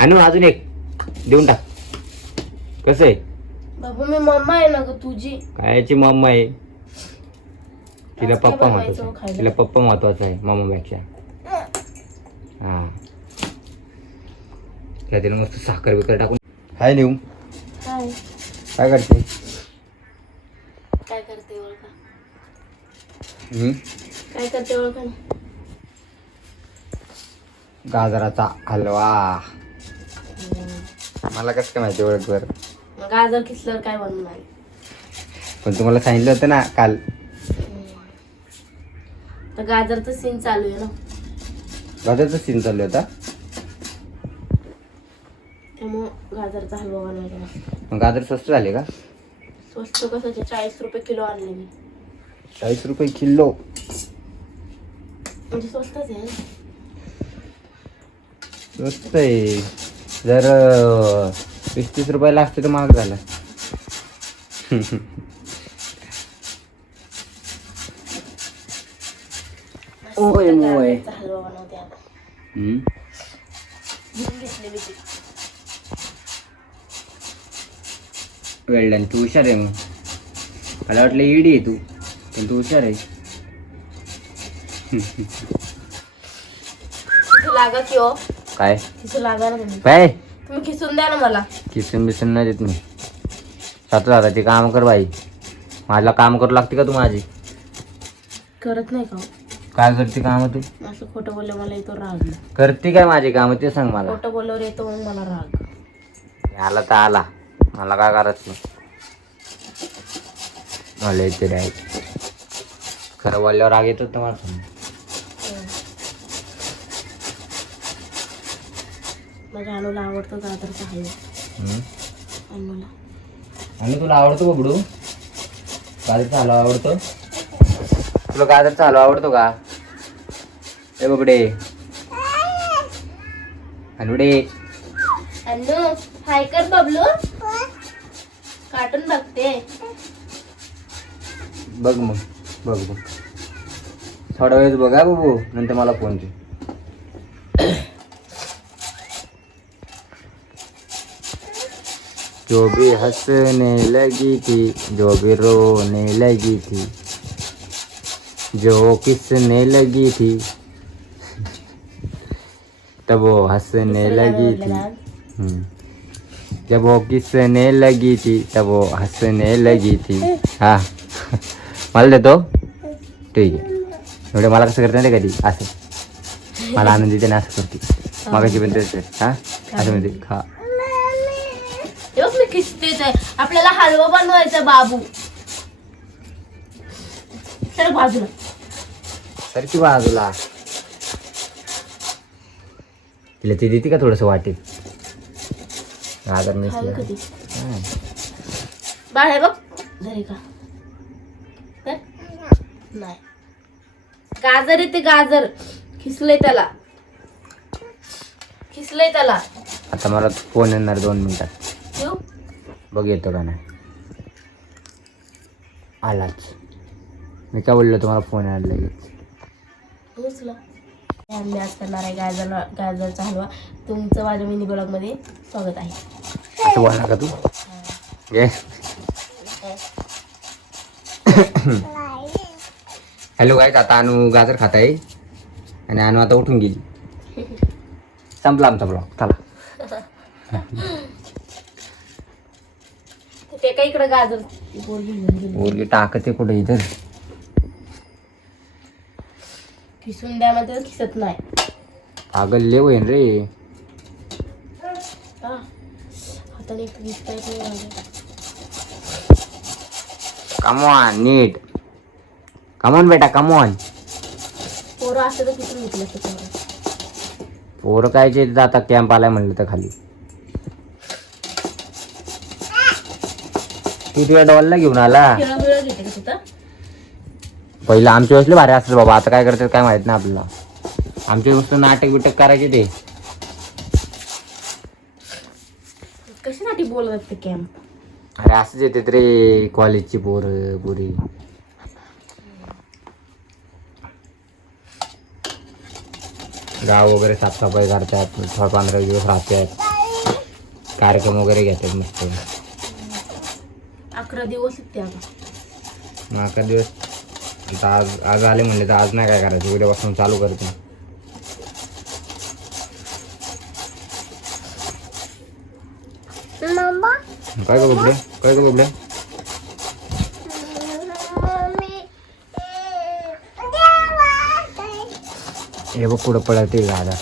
आणू अजून एक देऊन टाक. कसं आहे बाबू मी मम्मा आहे ना ग तुझी. कायची मम्मा आहे. तिला आज काय पप्पा बनवायचं महत्वाचा खायला? तिला पप्पा महत्वाचा आहे मम्मापेक्षा. हा त्यातील मस्त साखर बिकर टाकून. हाय नेऊ काय काय करते. काय करते ओळखा. हम्म? काय करते ओळखा ना. गाजराचा हलवा. मला कसं काय माहिती ओळखवर. मग गाजर किसल्यावर काय बनवणार. पण तुम्हाला सांगितलं होतं ना काल. तर गाजरचं सीन चालू आहे ना. गाजरचा सीन चालू होता. त्यामुळं गाजरचा हलवा बनवायचा ना. मग गाजर स्वस्त झाले का. स्वस्त कसाचे 40 रुपये किलो आणले मी. 40 रुपये किलो म्हणजे स्वस्तच आहे ना. स्वस्त आहे. जर 30 रुपयाला असते तर महाग झाला. ओय मोय. गाजरचा हलवा बनवते आता. घेऊन घेतले मी ते. वेल्डन तू हुशार आहे. मग मला वाटलं इडी आहे तू पण तू हुशार आहे. खिसू लागा की हो. काय खिसू लागा ना तुम्ही. काय तुम्ही खिसून द्या ना मला. किसून बिसून नाही देत मी. सातू ती काम कर बाई. माझ्या काम करू लागते का तू माझी. करत नाही का हो? काय करते काम तू. असं खोटं बोललं मला येतो राग. करते काय माझी काम ते सांग मला. खोटं बोलल्यावर येतो मग मला राग. आला तर आला. मला काय करायचं. मला येते राईट. खरं बोलल्यावर राग येतो तर मला. माझ्या अनुला आवडतो गाजरचा हलवा. अनुला आणि तुला आवडतो बबडू. गाजरचा हलवा आवडतो. तुला गाजरचा हलवा आवडतो का. ए बबडे अनुडे. अनु हाय कर बबलू. कार्टून बघते. बघ मग बघ बघ थोडा वेळ बघा बाबू नंतर मला फोन दे. जो भी हंसने लगी थी जो भी रोने लगी थी जो किसने लगी थी तब वो हंसने लगी थी. जब वो किसने लगी थी तब वो हंसने लगी थी. हा मला देतो. ठीक आहे. एवढे मला कसं करते ना कधी असं. मला आनंद देते ना असं करते. मागाशी पण तेच हा असं म्हणते खा. तेव्हा मी खिसते ते. आपल्याला हलवा बनवायचा बाबू. सर बाजूला. सारखी बाजूला. तिला ते देते का थोडंसं वाटेल. गाजर खाल नसलं. कधी हा. बाळ आहे बघ. धरे का तर? नाही गाजर आहे ते. गाजर खिसलंय त्याला. खिसलंय त्याला. आता मला फोन येणार 2 मिनिटात. ठेव. बघ येतो का नाही. आलाच. मी काय बोललो तुम्हाला फोन यायला लगेच. उचला. मी आज करणार आहे गाजरचा हलवा. तुमचं माझ्या मिनी ब्लॉग मध्ये स्वागत आहे. असं बोलणार का तू. घे. Hello guys. आता अनु गाजर खात आहे आणि अनु आता उठून गेली. संपला आमचा ब्लॉग. चला. ते काय इकडे गाजर पोरगी टाकते कुठे इधर. खिसून द्या मध्ये खिसत नाही. पागल ले होईन रे. हा. हाताने खिसता येत नाही माझ्या. कमॉन नीट. कमॉन बेटा कमॉन. पोरं असते तर खिसून घेतलं असतं. पोरं कायचे आता कॅम्प आलाय म्हणलं तर खाली. तू तुझ्या डॉलला घेऊन आला. खेळ बिळ घेते का तिथं. पहिलं आमच्या वेळेस लय भारी असतं बाबा. आता काय करतात काय माहित नाही आपल्याला. आमच्या नुसतं नाटक बिटक करायचे ते. कशासाठी बोलत ते कॅम्प. अरे असंच येतात रे कॉलेजची पोरं पुरी. गाव वगैरे साफसफाई करतात. 15 दिवस राहतात. कार्यक्रम वगैरे घेतात मस्त. 11 दिवस ते आता. मग 11 दिवस आता आज आले म्हणले तर आज नाही काय करायचं, उद्यापासून चालू करतो. काय ग बबड्या, काय ग बबड्या? हे बघ कुठं पडते गाडा.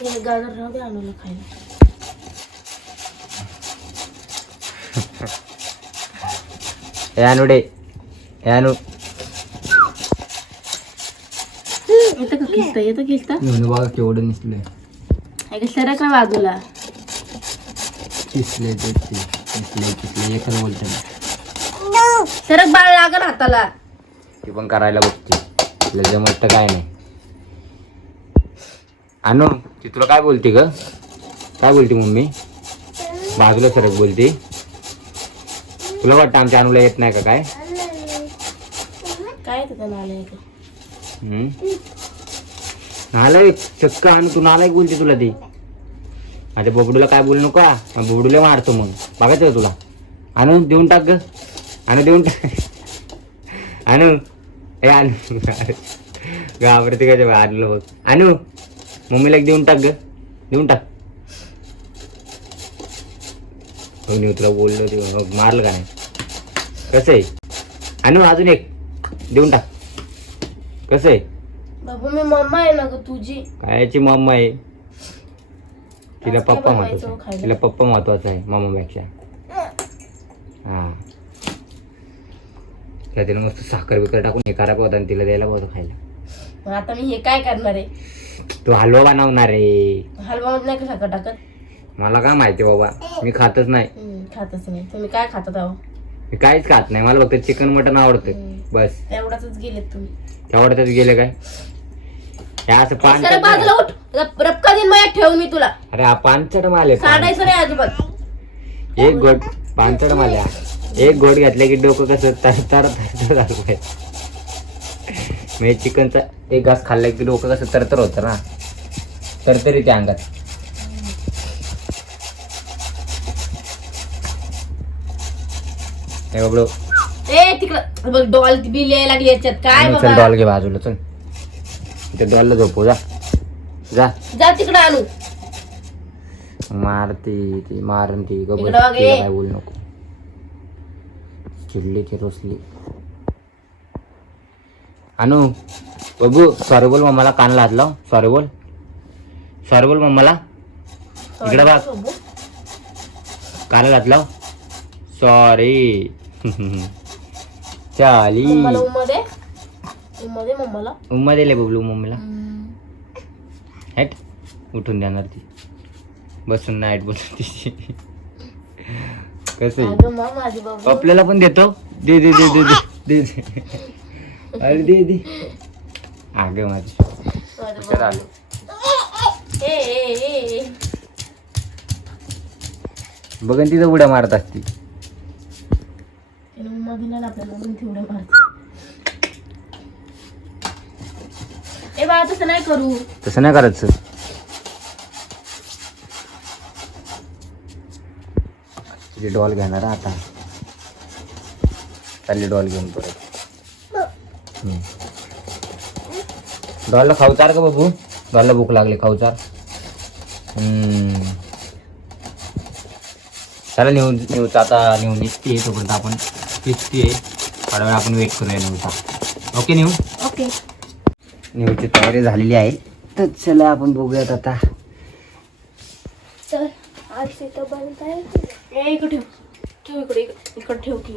हे गाजर राहू दे आणून खायला. हे अनुडे, हे अनु येतं का खिस्ता, येतं खिस्ता. बघा केवढं निसलंय. काय सर का बाजूला किसले ते किसले एखादं बोलते सरक बाळ लागल हाताला. ती पण करायला बघते, तिला जमत तर काय नाही. अनु ती तुला काय बोलते ग, काय बोलते मम्मी? बाजूला सरक बोलते. तुला वाटतं आमच्या अनुला येत नाही का काय? काय तिथं नालायक. नालायक चक्क अनु, तू नालायक बोलते तुला ती. माझ्या बबडूला काय बोलू नका, बबडूला मारतो मग. बघायचं का तुला? अनु देऊन टाक ग, अनु देऊन टाक. अनु हे अनु घाबरते का जेव्हा अनुला बघ. अनु मम्मीला एक देऊन टाक ग, देऊन टाक. तुला बोललो ते मारलं का नाही? कसं आहे अनु, अजून एक देऊन टाक. कसं आहे बाबू, मी मम्मा आहे ना ग तुझी. कायची मम्मा आहे? तिला आज काय पप्पा बनवायचं महत्वाचा, खायला? तिला पप्पा महत्वाचा आहे मम्मापेक्षा. हा त्या तिला मस्त साखर बिकर टाकून हे करायला होता आणि तिला द्यायला होतं खायला. मग आता मी हे काय करणार आहे? तू हलवा बनवणार आहे. हलवा मध्ये नाही का साखर टाकत? मला काय माहिती बाबा, मी खातच नाही. खातच नाही. तुम्ही काय खातात आहो? मी काहीच खात नाही, मला फक्त चिकन मटन आवडतं बस. एवढाच गेलेत तुम्ही. तेवढ्यातच गेले काय? हे असं पान सर बाजूला उठ. रपका दिन मयात ठेव मी तुला. अरे हा पानचट माल आहे. काढायचं नाही अजिबात. एक गोट पानचट माल आहे. एक गोट घातलं की डोकं कसं तर झालं पाहिजे. म्हणजे चिकनचा एक घास खाल्ला की डोकं कसं तरतर होतं ना, तरतरी त्या अंगात. हे बघ ए तिकडं बघ, डॉल बिल यायला लागली याच्यात. काय चल बाबा, डॉल घे बाजूला, चल ते डॉलला झोपू. जा जा जा तिकडं आणू. मारती ती, मारून ती इकडं बघ ये. काय बोलू नको. चिडली ती, रोसली. अनु बबू सॉरी बोल मम्माला, कानला हात लाव. सॉरी बोल, सॉरी बोल मम्माला. इकडं बघ, कानला हात लाव. सॉरी. चाली मम्माला उम्मा दे. उम्मा दे मम्माला. उम्मा दिले बबलू मम्मीला. हॅट उठून देणार ती, बसून नाही बोलत तिची. कसं अगं मा माझी बाबू. आपल्याला पण देतो. दे दे दे दे दे दे. अरे दे दे. अगं माझी माझं बाबू. आलो. ए ए ए ए. बघन तिथं उड्या मारत असती. तिने उम्मा दिला ना आपल्याला, म्हणून ती उड्या मारते. ए बाळा तसं नाही करू. तसं नाही करायचं. तुझी डॉल घेणार आता. चालली डॉल घेऊन परत. डॉलला खाऊ चार का बाबू? डॉलला भूक लागली, खाऊ चार. चला न्यूज आता न्यूज निघते, तोपर्यंत आपण निघते. थोडा वेळ आपण वेट करूया न्यूजचा. ओके न्यू? ओके. न्यूजची तयारी झालेली आहे, तर चला आपण बघूयात आता. तर आज इथं बंद आहे. ए इकडे ठेव, ठेव इकडे, इकडे ठेव की.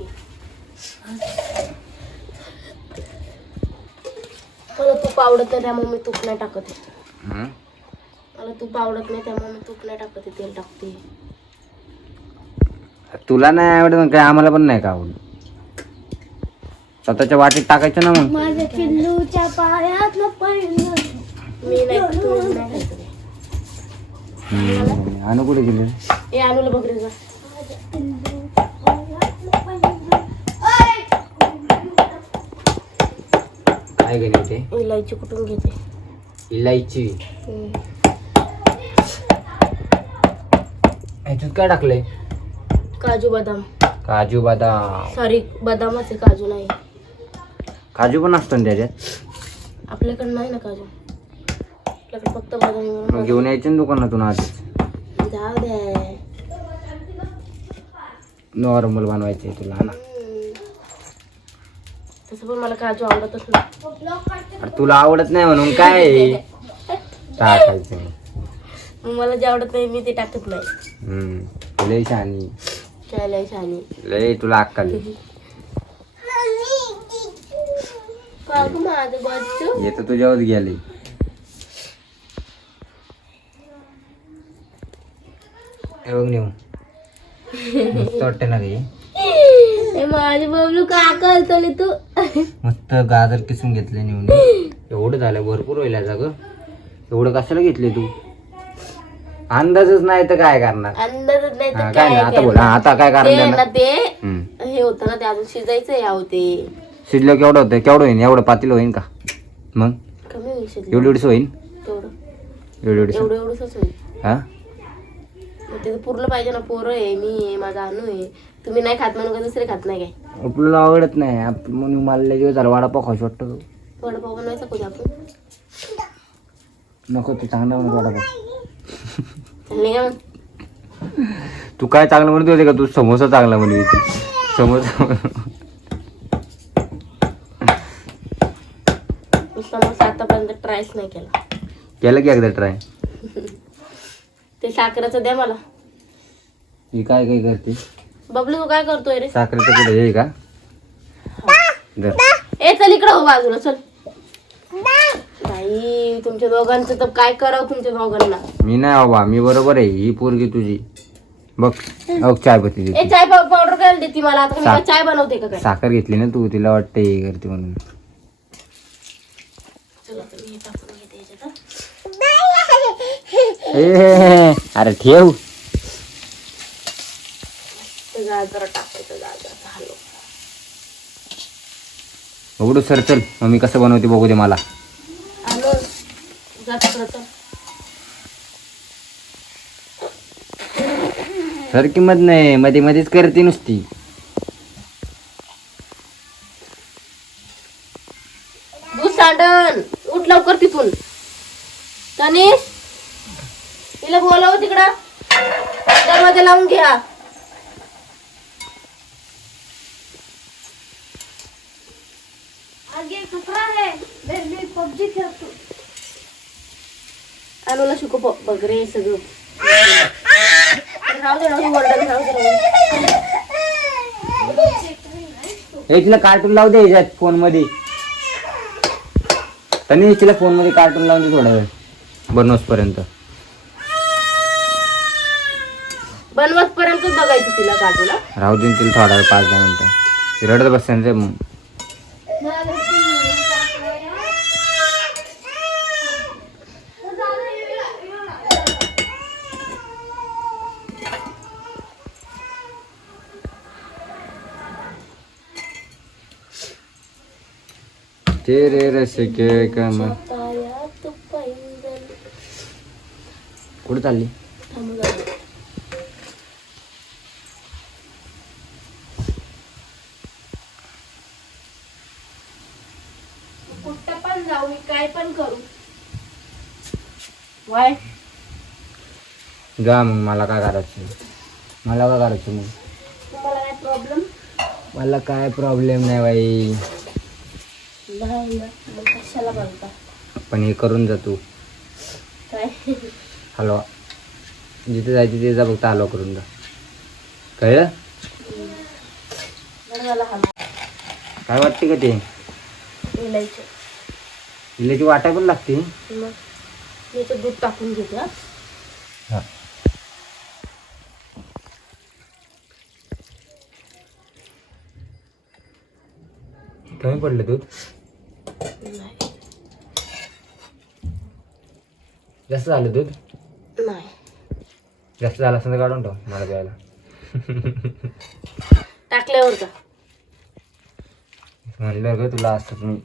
मला तूप आवडत नाही त्यामुळे मी तूप नाही टाकत आहे. मला तूप आवडत नाही त्यामुळे मी तूप नाही टाकत आहे, तेल टाकते. तुला नाही आवडत काय, आम्हाला पण नाही का आवडत. स्वतःच्या वाटेत टाकायचं ना मग. माझ्या पिल्लूच्या पायातलं पहिलं. मी नाही तुम्ही नाही खायचं ते. अनु कुठे गेले? ए अनुला बघ रे जा. काय गेले ते? इलायची कुठून घेते? इलायची. ह्याच्यात काय टाकलंय? काजू बदाम. काजू बदाम. सॉरी, बदामच आहे, काजू नाही. काजू पण असतो ना त्याच्यात? आपल्याकडे नाही ना काजू, आपल्याकडे फक्त बदाम आहे मग म्हणून. घेऊन यायचे ना दुकानातून आज. जाऊ दे. नॉर्मल बनवायचे तुला ना. तसं पण मला काजू आवडतच नाही. अरे तुला आवडत नाही म्हणून काय टाकायचं? मग मला जे आवडत नाही मी ते टाकत नाही. लय शहाणी. काय लय छान. लय तुला अक्कल. माझं बच्चू येतं तुझ्यावर गेले. हे बघ नेऊ मस्त वाटते ना रे. माझे बबलू काय करतो रे तू? मस्त गाजर किसून घेतले नेऊन. एवढं झालं, भरपूर होईल ग. एवढं कशाला घेतले तू? अंदाजच नाही तर काय करणार? अंदाजच नाही तर काय नाही. आता बोल. आता काय ते ना करणार? ते हे होतं ना, ते अजून शिजायचं यावं. ते शिजलं केवढं होतं? केवढं होईल? एवढं पातील होईल का? मग कमी होईल शिजलं. एवढीच होईल? तेवढं एवढीच. एवढं एवढंच होईल. हा मग ते पुरलं पाहिजे ना. पोरं आहे, मी आहे, माझा अनु आहे. तुम्ही नाही खात म्हणून का दुसरे खात नाही काय? आपल्याला आवडत नाही म्हणून मला लय दिवस झाला वडापाव खाऊच वाटतं. वडापाव बनवायचा कधी आपण? नको, तू चांगला म्हणत वडापाव. चालले का मग? तू काय चांगलं म्हणत होते का? तू समोसा चांगला म्हणत होती. समोसा मी समोसा आतापर्यंत ट्रायच नाही केला. केलं की एकदा ट्राय. ते साखरेचं द्या मला. ही काय काय करते? बबलू तू काय करतोय रे? साखरेचं कुठे हे का? धर. ए चल इकडं हो बाजूला चल. बाई तुमच्या दोघांचं तर काय करावं तुमच्या दोघांना. मी नाही बाबा, मी बरोबर आहे. ही पोरगी तुझी बघ. चाय पत्ती ए देते. चाय पावडर काय देते मला? आता मी काय चाय बनवते का काय? साखर घेतली ना तू, तिला वाटते हे करते म्हणून. चला आता मी हे टाकून घेते याच्यात, हं. ए, अरे ठेव. ते गाजर टाकायचं, गाजर हलव. उघडू सर, चल मम्मी कसं बनवते बघू दे मला. आलो जा तिकडं चल. सर किंमत नाही, मध्ये मध्येच करते नुसती. दूध सांडण, उठ लवकर तिथून. तनिष तिला बोलाव तिकडं, दरवाजा लावून घ्या. अनुला शिकव बघ रे सगळं. राहू दे, राहू दे, वरडायला राहू दे, राहू दे. तिला कार्टून लावू दे याच्यात फोन मध्ये. तनी तिला फोन मध्ये कार्टून लावून दे थोडा वेळ बनवस पर्यंत. बनवत पर्यंत बघायचं तिला काजूला. राहू दे तिला थोडा वेळ, 5-10 मिनिटं. ती रडत बसेल रे मग. तेरे रस के कमर. कुठे चालली? कुठं पण जाऊ, मी काय पण करू. वाय जा मग, मला काय करायचं? मला काय करायचं मग? तुम्हाला काय प्रॉब्लेम? मला काय प्रॉब्लेम नाही बाई. नाही ना, मग कशाला बोलता? पण हे करून जा तू. काय? हलवा जिथे जायचे तिथे जा, फक्त हलवा करून जा. कळलं? मला काय वाटते का ते? इलायची. इल्याची वाटाय पण लागते. मग मी तर दूध टाकून घेते. हा. कमी पडलं दूध? नाही जास्त झालं दूध? नाही. जास्त झालं असं तर काढून ठेव मला प्यायला. टाकल्यावर का? म्हणलं ग तुला असं मी.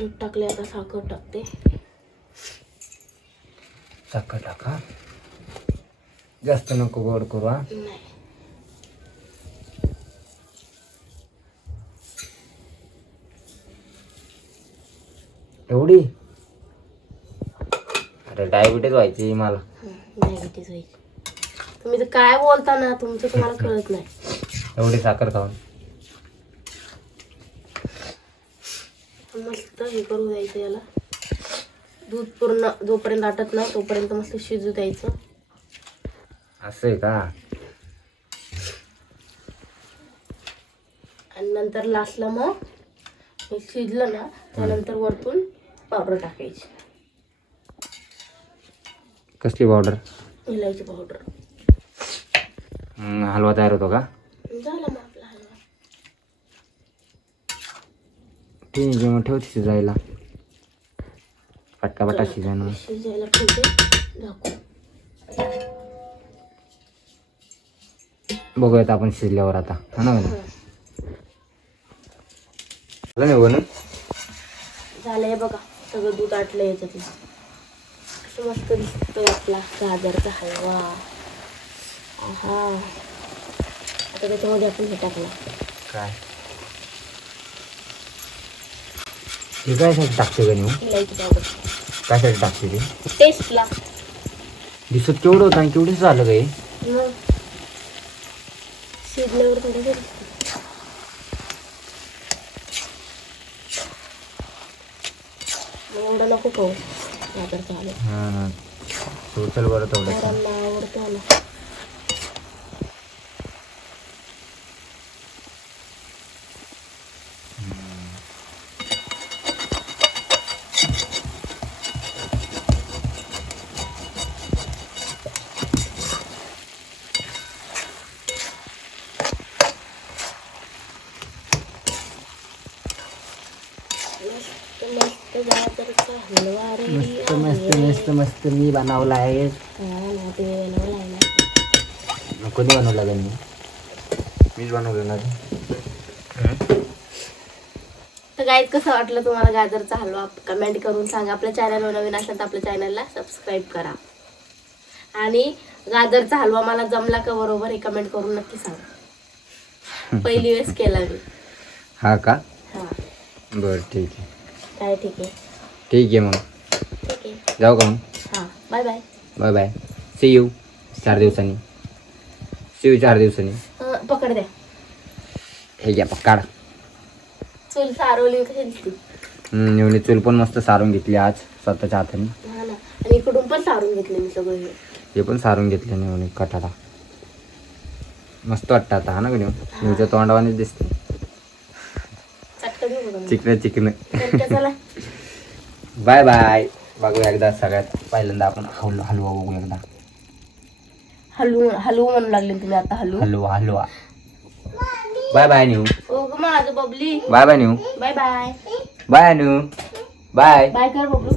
दूध टाकले, आता साखर टाकते. साखर टाका, जास्त नको गोड करू. हा नाही, एवढी? अरे डायबिटीज व्हायची मला. डायबिटीज व्हायची. तुम्ही तर काय बोलता ना, तुमचं तुम्हाला कळत नाही. एवढी साखर खाऊन मस्त हे करू द्यायचं याला. दूध पूर्ण जोपर्यंत आटत नाही तोपर्यंत मस्त शिजू द्यायचं. असं आहे का? आणि नंतर लास्टला मग हे शिजलं ना त्यानंतर वरतून पावडर टाकायची. कसली पावडर? इलायची पावडर. हलवा तयार होतो का? झाला मग आपला हलवा. ठीक आहे, मग ठेवते शिजायला. पटका शिजायला. शिजायला ठेवते झाकून. बघूयात आपण शिजल्यावर आता. हा ना झालं नाही बनून? झालंय बघा, सगळं दूध आटलं याच्यातलं. असं मस्त दिसतोय आपला गाजरचा हलवा. आहा, आता त्याच्यामध्ये आपण हे टाकलं. काय ते काय टाकते का नाही? इलायची पावडर. काय टाकते ते? टेस्टला. दिसत केवढं होतं आणि केवढंच झालं काय? मग शिजल्यावर थोडं दिसतं. एवढं नको खाऊ गाजरचा हलवा. हां, चल बरं तेवढं. पोरांना आवडतो ना. मस्त गाजरचा हलवा रेडी मस्त मस्त मस्त मस्त मी बनवला आहे. ते बनवला आहे ना. कोणी बनवला का? मीच बनवलं ना. तर गाईज कसं वाटलं तुम्हाला गाजरचा हलवा कमेंट करून सांगा. आपल्या चॅनलवर नवीन असेल तर आपल्या चॅनलला सबस्क्राईब करा. आणि गाजरचा हलवा मला जमला का बरोबर हे कमेंट करून नक्की सांगा. पहिली वेळेस केला मी. हा का? हां बरं ठीक आहे. काय ठीक आहे? ठीक आहे मग ठीक आहे. जाऊ का मग? हां, bye bye. Bye bye. See you 4 दिवसांनी. सी यू 4 दिवसांनी. पकड द्या. हे घ्या पक्काड. चूल सारवली कशी दिसते? एवढी चूल पण मस्त सारून घेतली आज स्वतःच्या हाताने. हा ना, आणि इकडून पण सारून घेतले मी सगळं हे. हे पण सारून घेतले नाही कटाला. मस्त वाटतं आता. हा ना न्यूच्या तोंडावानेच दिसते. चटकन घेऊ बघा. Chicken chicken. चला बाय बाय. बघू एकदा सगळ्यात पहिल्यांदा आपण हलवा बघू एकदा. हलवू म्हणू लागले तुम्ही आता. हलवा हलवा. बाय बाय न्यू. ओ ग माझं बबली. बाय बाय न्यू. Bye bye. बाय न्यू. बाय बाय कर बबलू.